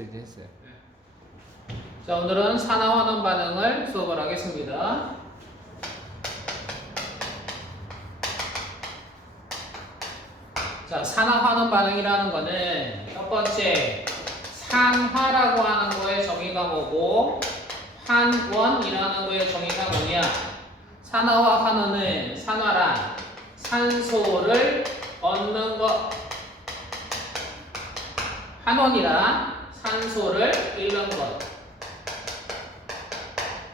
이제 했어요. 자, 오늘은 산화환원 반응을 수업을 하겠습니다. 자, 산화환원 반응이라는 거는 첫 번째 산화라고 하는 거의 정의가 뭐고 환원이라는 거의 정의가 뭐냐. 산화와 환원은 산화란 산소를 얻는 것, 환원이란 산소를 잃는 것.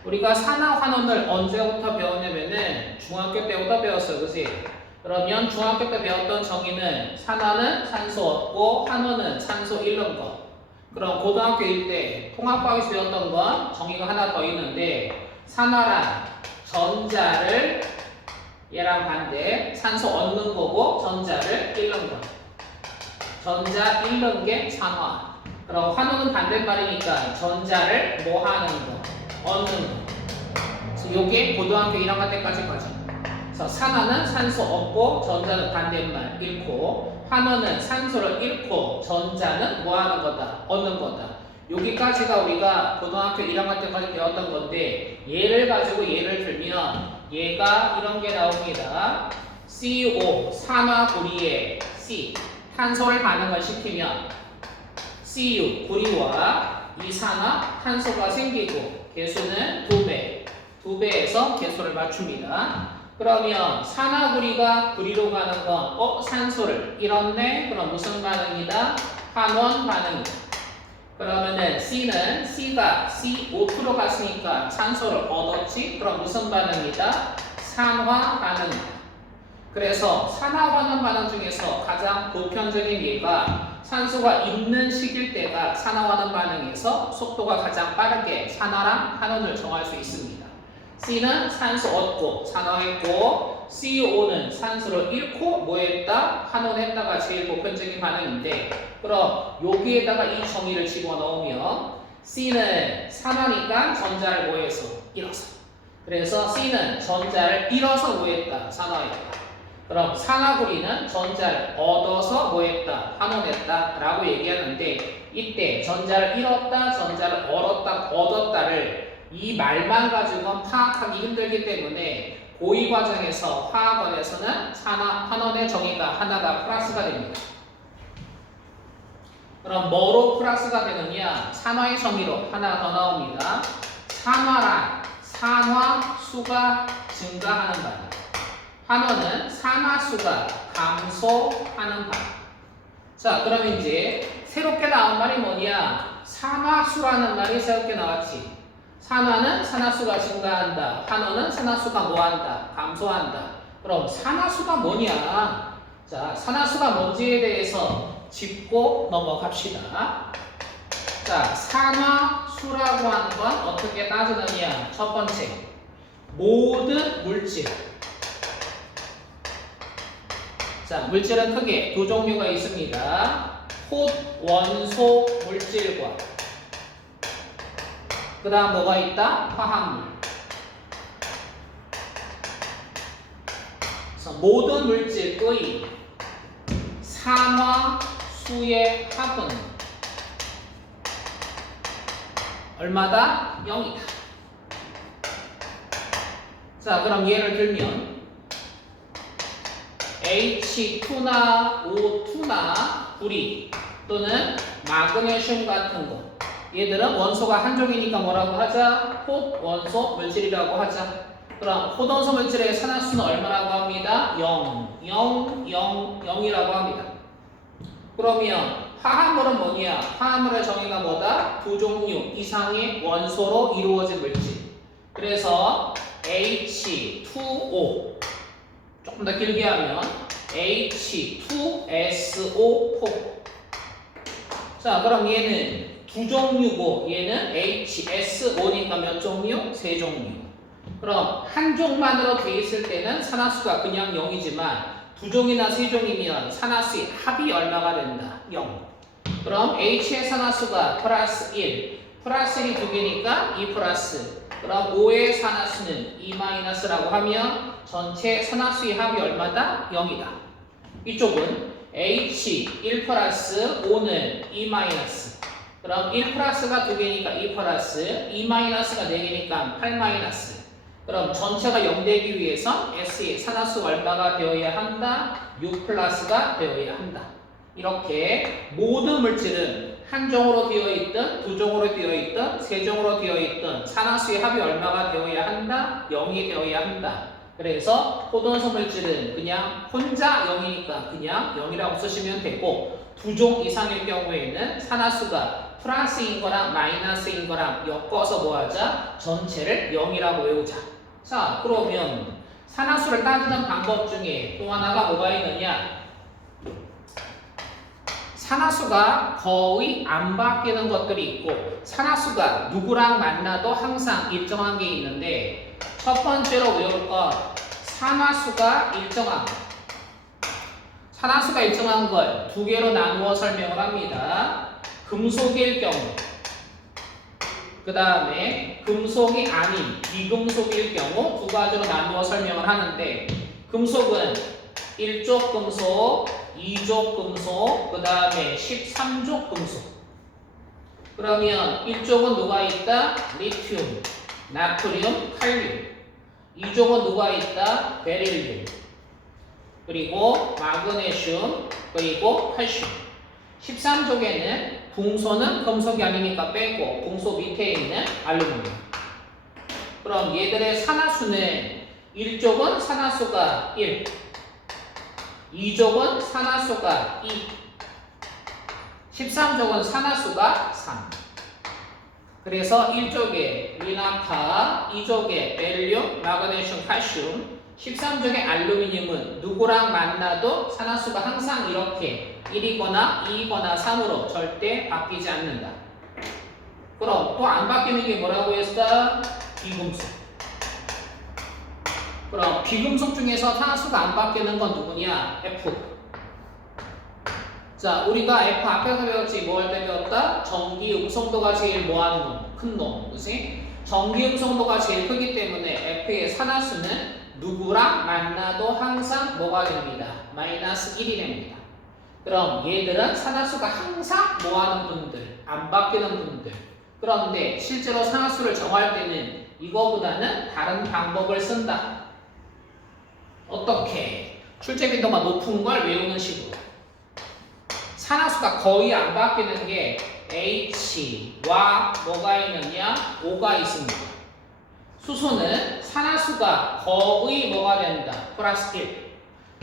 우리가 산화환원을 언제부터 배웠냐면은 중학교 때부터 배웠어요. 그치? 그러면 중학교 때 배웠던 정의는 산화는 산소 얻고 환원은 산소 잃는 것. 그럼 고등학교 1때 통합과학에서 배웠던 건 정의가 하나 더 있는데 산화란 전자를 얘랑 반대 산소 얻는 거고 전자를 잃는 것. 전자 잃는 게 산화. 그럼 환원은 반대말이니까 전자를 뭐 하는 거? 얻는 거. 그래서 요게 고등학교 1학년 때까지 과정. 그래서 산화는 산소 얻고 전자는 반대말 잃고 환원은 산소를 잃고 전자는 뭐 하는 거다? 얻는 거다. 여기까지가 우리가 고등학교 1학년 때까지 배웠던 건데 얘를 가지고 예를 들면 얘가 이런 게 나옵니다. CO 산화구리에 C 탄소를 반응을 시키면 CU 구리와 이산화 탄소가 생기고 개수는 2배 2배에서 개수를 맞춥니다. 그러면 산화구리가 구리로 가는 건 산소를 잃었네. 그럼 무슨 반응이다? 환원 반응이다. 그러면은 C는 C가 CO2로 갔으니까 산소를 얻었지. 그럼 무슨 반응이다? 산화 반응이다. 그래서 산화환원 반응 중에서 가장 보편적인 예가 산소가 있는 시기일 때가 산화환원 반응에서 속도가 가장 빠르게 산화랑 환원을 정할 수 있습니다. C는 산소 얻고 산화했고 CO는 산소를 잃고 뭐했다? 환원했다가 제일 보편적인 반응인데 그럼 여기에다가 이 정의를 집어넣으면 C는 산화니까 전자를 뭐해서? 잃어서. 그래서 C는 전자를 잃어서 뭐했다? 산화했다. 그럼 산화구리는 전자를 얻어서 뭐했다? 환원했다 라고 얘기하는데 이때 전자를 잃었다, 전자를 얻었다를 이 말만 가지고는 파악하기 힘들기 때문에 고2 과정에서 화학원에서는 환원의 정의가 하나가 플러스가 됩니다. 그럼 뭐로 플러스가 되느냐? 산화의 정의로 하나 더 나옵니다. 산화란 산화수가 증가하는 반응. 환원은 산화수가 감소하는 반응. 자, 그럼 이제 새롭게 나온 말이 뭐냐? 산화수라는 말이 새롭게 나왔지. 산화는 산화수가 증가한다. 환원은 산화수가 뭐한다? 감소한다. 그럼 산화수가 뭐냐? 자, 산화수가 뭔지에 대해서 짚고 넘어갑시다. 자, 산화수라고 하는 건 어떻게 따지느냐? 첫 번째, 모든 물질. 자, 물질은 크게 두 종류가 있습니다. 폿원소 물질과 그 다음 뭐가 있다? 화합물. 그래서 모든 물질의 산화수의 합은 얼마다? 0이다. 자, 그럼 예를 들면 H2나 O2나 구리 또는 마그네슘 같은 거 얘들은 원소가 한 종이니까 뭐라고 하자? 폿원소 물질이라고 하자. 그럼 폿원소 물질의 산화수는 얼마라고 합니다? 0, 0, 0, 0이라고 합니다. 그러면 화합물은 뭐냐? 화합물의 정의가 뭐다? 두 종류 이상의 원소로 이루어진 물질. 그래서 H2O 조금 더 길게 하면 H2SO4. 자, 그럼 얘는 두 종류고 얘는 HSO니까 몇 종류? 세 종류. 그럼 한 종만으로 돼 있을 때는 산화수가 그냥 0이지만 두 종이나 세 종이면 산화수의 합이 얼마가 된다? 0. 그럼 H의 산화수가 플러스 1, 플러스 1이 두 개니까 2 플러스. 그럼 O의 산화수는 2 마이너스라고 하면 전체 산화수의 합이 얼마다? 0이다. 이쪽은 H 1 플러스 O는 2 마이너스. 그럼 1 플러스가 2개니까 2 플러스, 2 마이너스가 4개니까 8 마이너스. 그럼 전체가 0 되기 위해서 S의 산화수가 얼마가 되어야 한다? 6 플러스가 되어야 한다. 이렇게 모든 물질은 한 종으로 되어 있든, 두 종으로 되어 있든, 세 종으로 되어 있든 산화수의 합이 얼마가 되어야 한다? 0이 되어야 한다. 그래서 포도원소 물질은 그냥 혼자 0이니까 그냥 0이라고 쓰시면 되고, 두 종 이상일 경우에는 산화수가 플러스인 거랑 마이너스인 거랑 엮어서 뭐하자? 전체를 0이라고 외우자. 자, 그러면 산화수를 따지는 방법 중에 또 하나가 뭐가 있느냐? 산화수가 거의 안 바뀌는 것들이 있고, 산화수가 누구랑 만나도 항상 일정한 게 있는데, 첫 번째로 외울 것, 산화수가 일정한 것. 산화수가 일정한 걸 두 개로 나누어 설명을 합니다. 금속일 경우, 그 다음에 금속이 아닌 비금속일 경우 두 가지로 나누어 설명을 하는데, 금속은 1족 금속, 2족 금속, 그 다음에 13족 금속. 그러면 1족은 누가 있다? 리튬, 나트륨, 칼륨. 2족은 누가 있다? 베릴륨, 그리고 마그네슘, 그리고 칼슘. 13족에는 붕소는 금속이 아니니까 빼고 붕소 밑에 있는 알루미늄. 그럼 얘들의 산화수는 1족은 산화수가 1, 2족은 산화수가 2, 13족은 산화수가 3. 그래서 1족에 리나파, 2족에 벨륨, 마그네슘, 칼슘, 13족의 알루미늄은 누구랑 만나도 산화수가 항상 이렇게 1이거나 2이거나 3으로 절대 바뀌지 않는다. 그럼 또 안 바뀌는 게 뭐라고 했어? 비금속. 그럼 비금속 중에서 산화수가 안 바뀌는 건 누구냐? F. 자, 우리가 F 앞에서 배웠지, 뭐 할 때 배웠다? 전기 음성도가 제일 뭐하는 놈? 큰 놈, 그치? 전기 음성도가 제일 크기 때문에 F의 산화수는 누구랑 만나도 항상 뭐가 됩니다? 마이너스 1이 됩니다. 그럼 얘들은 산화수가 항상 뭐하는 분들? 안 바뀌는 분들. 그런데 실제로 산화수를 정할 때는 이거보다는 다른 방법을 쓴다. 어떻게? 출제 빈도가 높은 걸 외우는 식으로. 산화수가 거의 안 바뀌는 게 H와 뭐가 있느냐? O가 있습니다. 수소는 산화수가 거의 뭐가 된다? 플러스 1.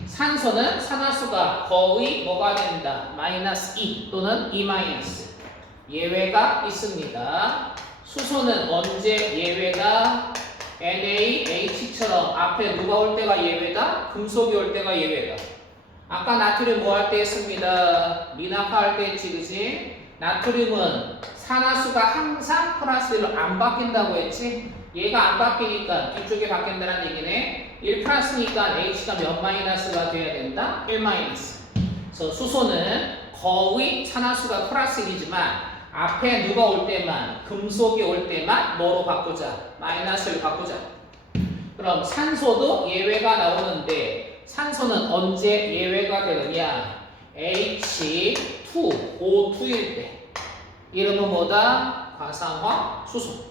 산소는 산화수가 거의 뭐가 된다? 마이너스 2 또는 2 마이너스. 예외가 있습니다. 수소는 언제 예외다? NaH처럼 앞에 누가 올 때가 예외다? 금속이 올 때가 예외다. 아까 나트륨 뭐 할 때 했습니다? 미나파 할 때 했지, 그치? 나트륨은 산화수가 항상 플러스 1로 안 바뀐다고 했지? 얘가 안 바뀌니까 뒤쪽에 바뀐다는 얘기네. 1 플러스니까 H가 몇 마이너스가 돼야 된다? 1 마이너스. 그래서 수소는 거의 산화수가 플러스 1이지만 앞에 누가 올 때만, 금속이 올 때만 뭐로 바꾸자? 마이너스를 바꾸자. 그럼 산소도 예외가 나오는데 산소는 언제 예외가 되느냐? H2, O2일 때. 이름은 뭐다? 과산화 수소.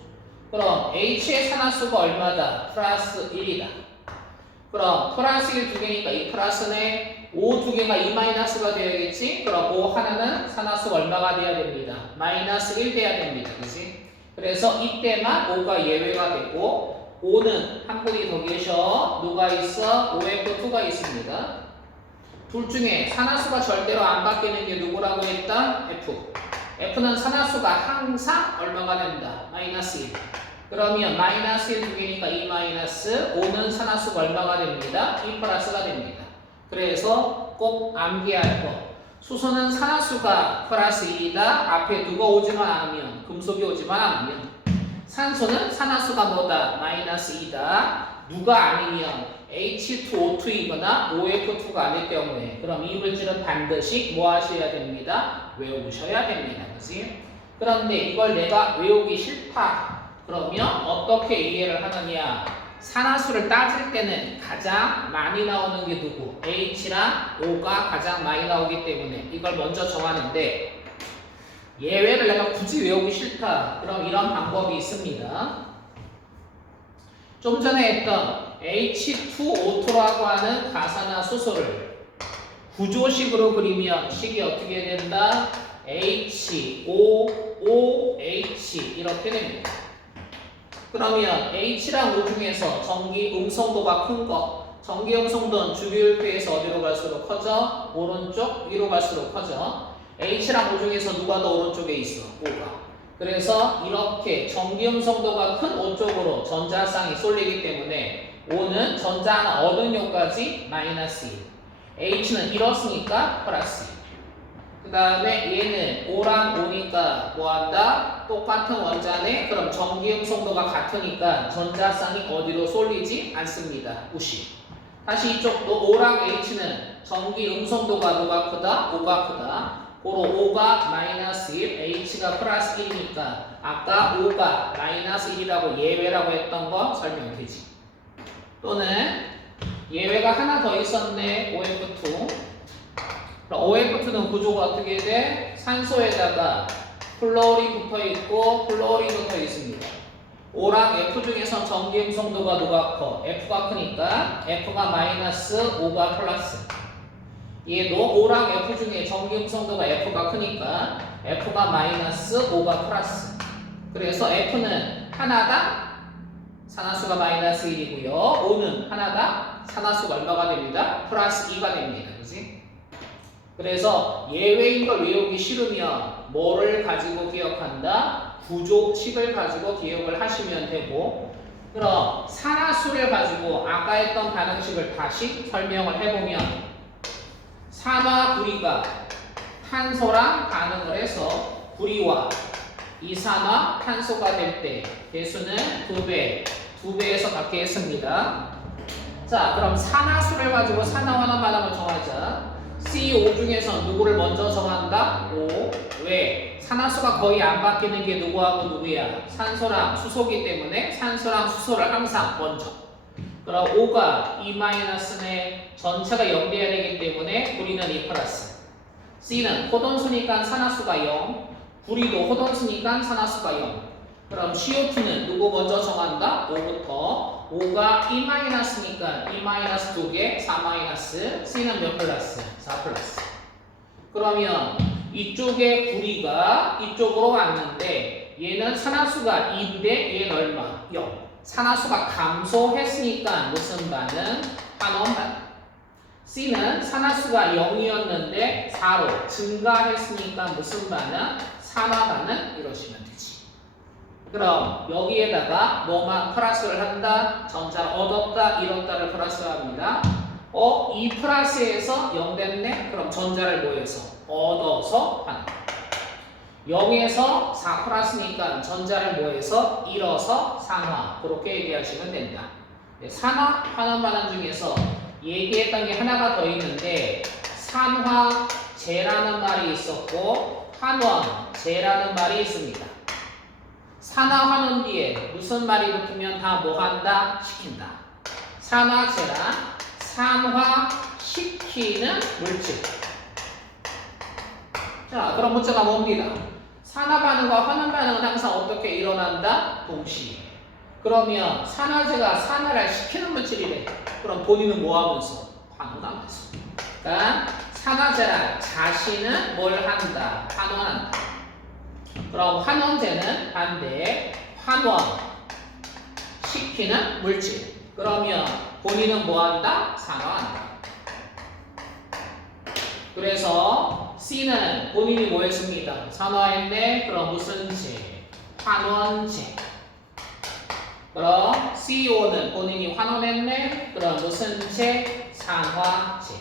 그럼 H의 산화수가 얼마다? 플러스 1이다. 그럼 플러스 1 두 개니까 2 플러스네. O 두 개가 2 마이너스가 되어야겠지? 그럼 O 하나는 산화수가 얼마가 돼야 됩니다? 마이너스 1 돼야 됩니다. 그치? 그래서 이때만 O가 예외가 되고, O는 한 분이 더 계셔. 누가 있어? OF2가 있습니다. 둘 중에 산화수가 절대로 안 바뀌는 게 누구라고 했다? F. F는 산화수가 항상 얼마가 된다? 마이너스 1. 그러면 마이너스 1 두 개니까 2 마이너스, O는 산화수가 얼마가 됩니다? 2 플러스가 됩니다. 그래서 꼭 암기할 거. 수소는 산화수가 플러스 1이다. 앞에 누가 오지만 않으면, 금속이 오지만 않으면. 산소는 산화수가 뭐다? 마이너스 2다. 누가 아니면 H2O2이거나 OF2가 아닐 경우에, 그럼 이 물질은 반드시 뭐 하셔야 됩니다? 외우셔야 됩니다. 그치? 그런데 이걸 내가 외우기 싫다. 그러면 어떻게 이해를 하느냐? 산화수를 따질 때는 가장 많이 나오는 게 누구? H랑 O가 가장 많이 나오기 때문에 이걸 먼저 정하는데, 예외를 내가 굳이 외우기 싫다. 그럼 이런 방법이 있습니다. 좀 전에 했던 H2O2라고 하는 가산화수소를 구조식으로 그리면 식이 어떻게 된다? HOOH 이렇게 됩니다. 그러면 H랑 O 중에서 전기 음성도가 큰 거, 전기 음성도는 주기율표에서 어디로 갈수록 커져? 오른쪽 위로 갈수록 커져. H랑 O 중에서 누가 더 오른쪽에 있어? O가. 그래서 이렇게 전기 음성도가 큰 O 쪽으로 전자쌍이 쏠리기 때문에 O는 전자 하나 얻은 요까지 마이너스 1, H는 잃었으니까 플러스 1. 그 다음에 얘는 O랑 O니까 뭐한다? 똑같은 원자네. 그럼 전기 음성도가 같으니까 전자쌍이 어디로 쏠리지 않습니다. 무시. 다시 이쪽도 O랑 H는 전기 음성도가 누가 크다? O가 크다. 고로 O가 마이너스 1, H가 플러스 1이니까 아까 O가 마이너스 1이라고 예외라고 했던 거 설명되지. 또는 예외가 하나 더 있었네. OF2. OF2는 구조가 어떻게 돼? 산소에다가 플로린 붙어 있고 플로린 붙어 있습니다. O랑 F 중에서 전기 음성도가 누가 커? F가 크니까 F가 마이너스, O가 플러스. 얘도 O랑 F 중에 전기 음성도가 F가 크니까 F가 마이너스, O가 플러스. 그래서 F는 하나당 산화수가 마이너스 1이고요. O는 하나당 산화수가 얼마가 됩니다? 플러스 2가 됩니다. 그지? 그래서 예외인 걸 외우기 싫으면 뭐를 가지고 기억한다? 구조식을 가지고 기억을 하시면 되고, 그럼 산화수를 가지고 아까 했던 반응식을 다시 설명을 해보면 산화구리가 탄소랑 반응을 해서 구리와 이산화탄소가 될 때 개수는 2배, 2배에서 같게 했습니다. 자, 그럼 산화수를 가지고 산화환원 반응을 정하자. CO 중에서 누구를 먼저 정한다? O. 왜? 산화수가 거의 안 바뀌는 게 누구하고 누구야? 산소랑 수소기 때문에 산소랑 수소를 항상 먼저. 그럼 O가 E-네. 전체가 0 돼야 되기 때문에 구리는 E+. C는 호돈수니까 산화수가 0. 구리도 호돈수니까 산화수가 0. 그럼 CO2는 누구 먼저 정한다? O부터. O가 E-니까 E-2개 4-. C는 몇 플러스? 4 플러스. 그러면 이쪽에 구리가 이쪽으로 왔는데 얘는 산화수가 2인데 얘는 얼마? 0. 산화수가 감소했으니까 무슨 반응? 환원 반응. C는 산화수가 0이었는데 4로 증가했으니까 무슨 반응? 산화 반응 이러시면 되지. 그럼 여기에다가 뭐만 플러스를 한다? 전자를 얻었다, 잃었다를 플러스합니다. 2 플러스에서 0 됐네? 그럼 전자를 뭐해서? 얻어서 반응. 0에서 4 플러스니까 전자를 뭐해서? 잃어서 산화. 그렇게 얘기하시면 된다. 산화, 환원 반응 중에서 얘기했던 게 하나가 더 있는데 산화제라는 말이 있었고 환원제라는 말이 있습니다. 산화환원 뒤에 무슨 말이 붙으면 다 뭐 한다? 시킨다. 산화제란 산화시키는 물질. 자, 그럼 문제가 뭡니다. 산화 반응과 환원 반응은 항상 어떻게 일어난다? 동시에. 그러면 산화제가 산화를 시키는 물질이래. 그럼 본인은 뭐 하면서? 환원하면서. 그러니까 산화제란 자신은 뭘 한다? 환원한다. 그럼 환원제는 반대 환원 시키는 물질. 그러면 본인은 뭐 한다? 산화한다. 그래서 C는 본인이 뭐 했습니다? 산화했네. 그럼 무슨 제? 환원제. 그럼 CO는 본인이 환원했네. 그럼 무슨 제? 산화제.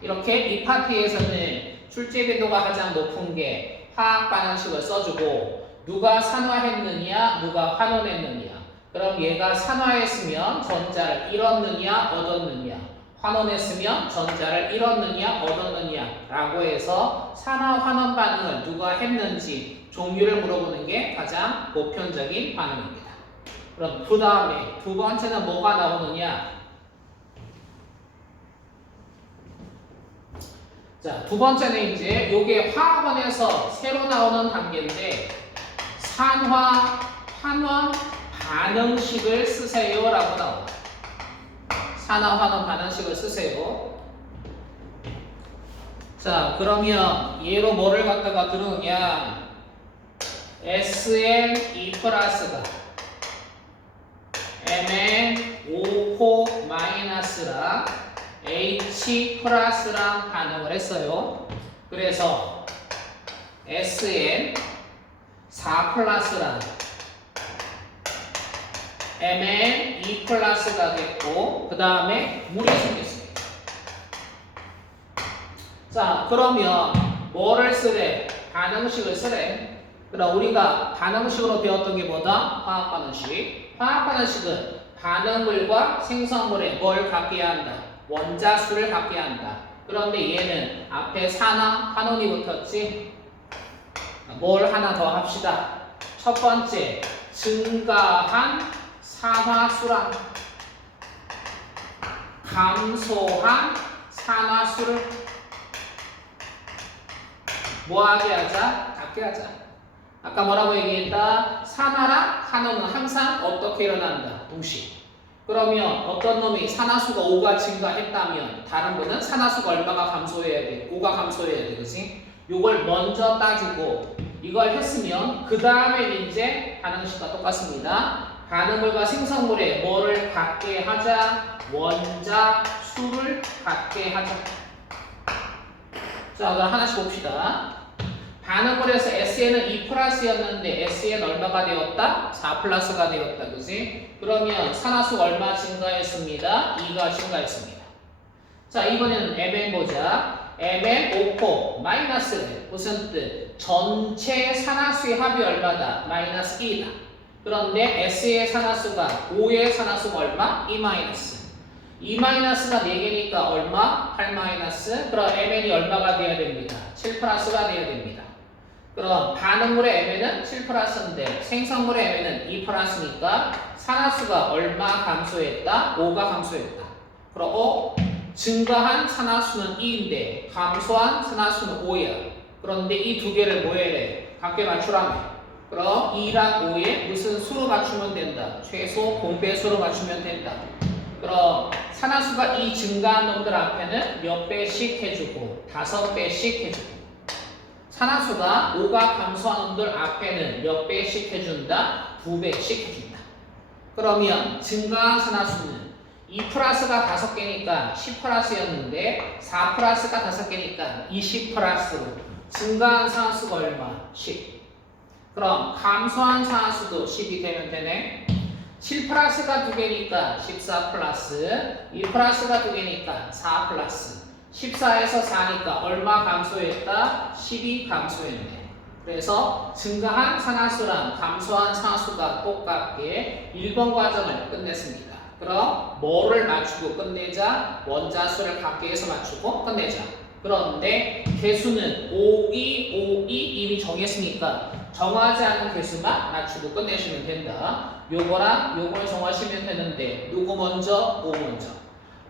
이렇게 이 파트에서는 출제 빈도가 가장 높은 게 화학 반응식을 써주고 누가 산화했느냐, 누가 환원했느냐. 그럼 얘가 산화했으면 전자를 잃었느냐, 얻었느냐. 환원했으면 전자를 잃었느냐, 얻었느냐 라고 해서 산화, 환원 반응을 누가 했는지 종류를 물어보는 게 가장 보편적인 반응입니다. 그럼 그 다음에 두 번째는 뭐가 나오느냐? 자, 두 번째는 이제 요게 화학원에서 새로 나오는 단계인데 산화, 환원, 반응식을 쓰세요 라고 나와. 산화, 환원, 반응식을 쓰세요. 자, 그러면 얘로 뭐를 갖다가 들어오냐? SN2 플러스가 MN5호 마이너스랑 H 플러스랑 반응을 했어요. 그래서 SN 4 플러스랑 MN 2 플러스가 됐고 그 다음에 물이 생겼습니다. 자, 그러면 뭐를 쓰래? 반응식을 쓰래. 그럼 우리가 반응식으로 배웠던 게 뭐다? 화학 반응식. 화학 반응식은 반응물과 생성물에 뭘 갖게 한다? 원자수를 갖게 한다. 그런데 얘는 앞에 산화, 환원이 붙었지? 뭘 하나 더 합시다. 첫 번째, 증가한 산화수랑 감소한 산화수를 뭐하게 하자? 같게 하자. 아까 뭐라고 얘기했다? 산화랑 환원은 항상 어떻게 일어난다? 동시. 그러면 어떤 놈이 산화수가 5가 증가했다면 다른 거는 산화수가 얼마가 감소해야 돼? 5가 감소해야 돼. 그치? 요걸 먼저 따지고 이걸 했으면 그 다음에 이제 반응식과 똑같습니다. 반응물과 생성물에 뭐를 갖게 하자? 원자수를 갖게 하자. 자, 그럼 하나씩 봅시다. 반응물에서 SN은 2 플러스였는데 SN 얼마가 되었다? 4 플러스가 되었다. 그지? 그러면 산화수가 얼마 증가했습니다? 2가 증가했습니다. 자, 이번에는 MN 보자. MN 5코 마이너스 무슨 뜻? 전체 산화수의 합이 얼마다? 마이너스 2다. 그런데 S의 산화수가 5의 산화수가 얼마? 2 마이너스. 2 마이너스가 4개니까 얼마? 8 마이너스. 그럼 MN이 얼마가 돼야 됩니다? 7 플러스가 돼야 됩니다. 그럼 반응물의 M는 7 플러스인데 생성물의 M는 2 플러스니까 산화수가 얼마 감소했다? 5가 감소했다. 그리고 증가한 산화수는 2인데 감소한 산화수는 5야. 그런데 이 두 개를 뭐 해래? 각게 맞추라며. 그럼 2랑 5에 무슨 수로 맞추면 된다? 최소 공배수로 맞추면 된다. 그럼 산화수가 2 증가한 놈들 앞에는 몇 배씩 해주고 5배씩 해주고 산화수가 5가 감소한 놈들 앞에는 몇 배씩 해준다? 2배씩 해준다. 그러면 증가한 산화수는 2 플러스가 5개니까 10 플러스였는데 4 플러스가 5개니까 20 플러스로 증가한 산화수가 얼마? 10. 그럼 감소한 산화수도 10이 되면 되네. 7 플러스가 2개니까 14 플러스 2 플러스가 2개니까 4 플러스 14에서 4니까 얼마 감소했다? 10이 감소했네. 그래서 증가한 산화수랑 감소한 산화수가 똑같게 1번 과정을 끝냈습니다. 그럼 뭐를 맞추고 끝내자? 원자수를 갖게 해서 맞추고 끝내자. 그런데 개수는 5, 2, 5, 2 이미 정했으니까 정하지 않은 개수만 맞추고 끝내시면 된다. 요거랑 요걸 정하시면 되는데 누구 먼저? 5 먼저.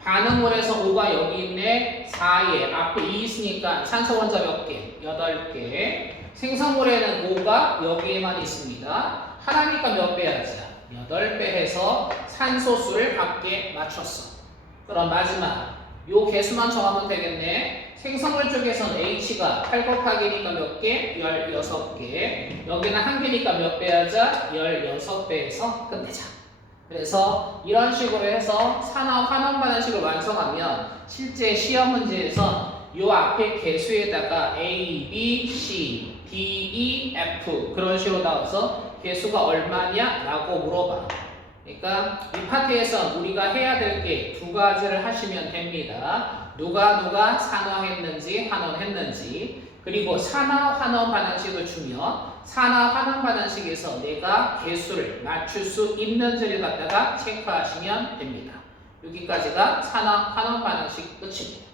반응물에서 5가 여기 있네. 4에 앞에 2 있으니까 산소 원자 몇 개? 8개. 생성물에는 5가 여기에만 있습니다. 하나니까 몇 배 하자? 8배 해서 산소수를 갖게 맞췄어. 그럼 마지막 요 개수만 정하면 되겠네. 생성물 쪽에서는 H가 8 곱하기니까 몇 개? 16개. 여기는 1개니까 몇 배 하자? 16배 해서 끝내자. 그래서 이런 식으로 해서 산화 환원 반응식을 완성하면 실제 시험 문제에서 요 앞에 개수에다가 A, B, C, D, E, F 그런 식으로 나와서 개수가 얼마냐? 라고 물어봐. 그러니까 이 파트에서 우리가 해야 될 게 2가지를 하시면 됩니다. 누가 산화했는지 환원했는지 그리고 산화 환원 반응식을 주면 산화 환원 반응식에서 내가 개수를 맞출 수 있는지를 갖다가 체크하시면 됩니다. 여기까지가 산화 환원 반응식 끝입니다.